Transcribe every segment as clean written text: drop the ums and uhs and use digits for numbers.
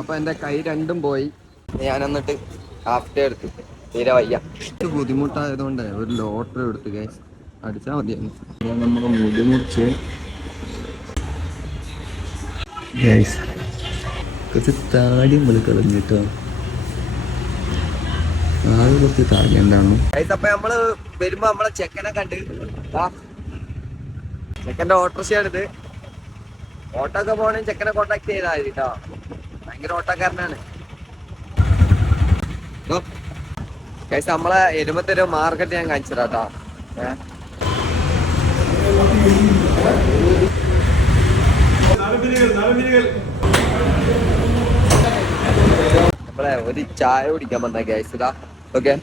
അപ്പൊ എന്റെ കൈ രണ്ടും പോയി. ഞാൻ എന്നിട്ട് ഹാഫ് ഡേ എടുത്തു. തീരെ വയ്യ. ബുദ്ധിമുട്ടായതുകൊണ്ട് ഒരു ലോട്ടറി എടുത്തു ഗൈസ്. അടിച്ചാൽ മതിയായിരുന്നു. നമ്മുടെ മുടി മുറിച്ച് കുറച്ച് താടി നമ്മൾ കളഞ്ഞിട്ടോ. ആകെ കുറച്ച് താടി എന്താണ്. അപ്പൊ നമ്മള് വരുമ്പോ നമ്മളെ ചെക്കനെ കണ്ട് ചെക്കൻ്റെ ഓട്ടോറിക്ഷയാണിത്. ഓട്ടോ ഒക്കെ പോകണമെങ്കിൽ ചെക്കനെ കോണ്ടാക്ട് ചെയ്താൽ മതി കേട്ടോ. ഭയങ്കര ഓട്ടോക്കാരനാണ്. നമ്മളെ എരുമത്തൊരു മാർക്കറ്റ് ഞാൻ കാണിച്ചു തരാം കേട്ടോ. നമ്മളെ ഒരു ചായ കുടിക്കാൻ വന്ന ഗൈസ് ഇതാ. ഓക്കെ,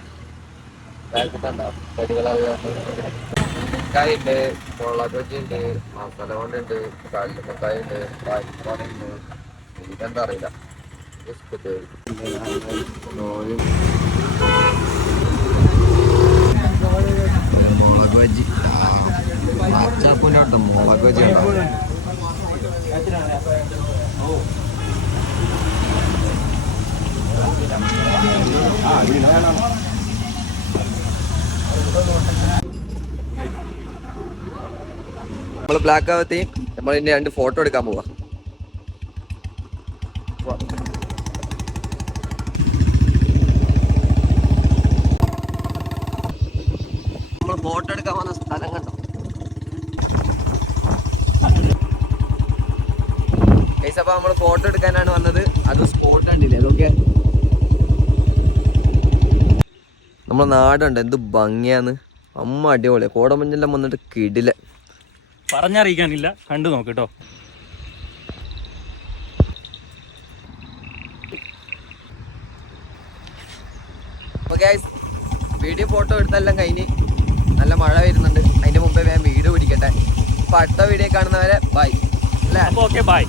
ഉണ്ട്, മുളക് ബജിയുണ്ട്, മസാല കൊണ്ടുണ്ട്, കല്ലുമക്കായ ഉണ്ട്, പാരിപ്പാടുണ്ട്, ഇതെന്താ അറിയില്ല. മുളക് ബജി അച്ചാപ്പൂൻ്റെ കേട്ടോ. മുളക് ബജി ഉണ്ടാവും. നമ്മള് ബ്ലാക്ക് ആവത്തി നമ്മൾ ഇനി 2 ഫോട്ടോ എടുക്കാൻ പോവാ. നമ്മൾ ഫോട്ടോ എടുക്കാൻ വന്ന സ്ഥലം കണ്ടോ. അപ്പൊ നമ്മൾ ഫോട്ടോ എടുക്കാനാണ് വന്നത്. അത് സ്പോട്ട് കണ്ടില്ലേ അതൊക്കെ. നമ്മളെ നാടുണ്ട്, എന്ത് ഭംഗിയാന്ന്. അമ്മ അടിപൊളി. കോടമഞ്ഞെല്ലാം വന്നിട്ട് കിടില. പറഞ്ഞറിയിക്കാനില്ല, കണ്ടു നോക്കിട്ടോ. വീഡിയോ ഫോട്ടോ എടുത്തെല്ലാം കഴിഞ്ഞ് നല്ല മഴ വരുന്നുണ്ട്. അതിന്റെ മുമ്പേ ഞാൻ വീഡിയോ പിടിക്കട്ടെ. അപ്പൊ അടുത്ത വീഡിയോ കാണുന്നവരെ ബൈ. Okay bye.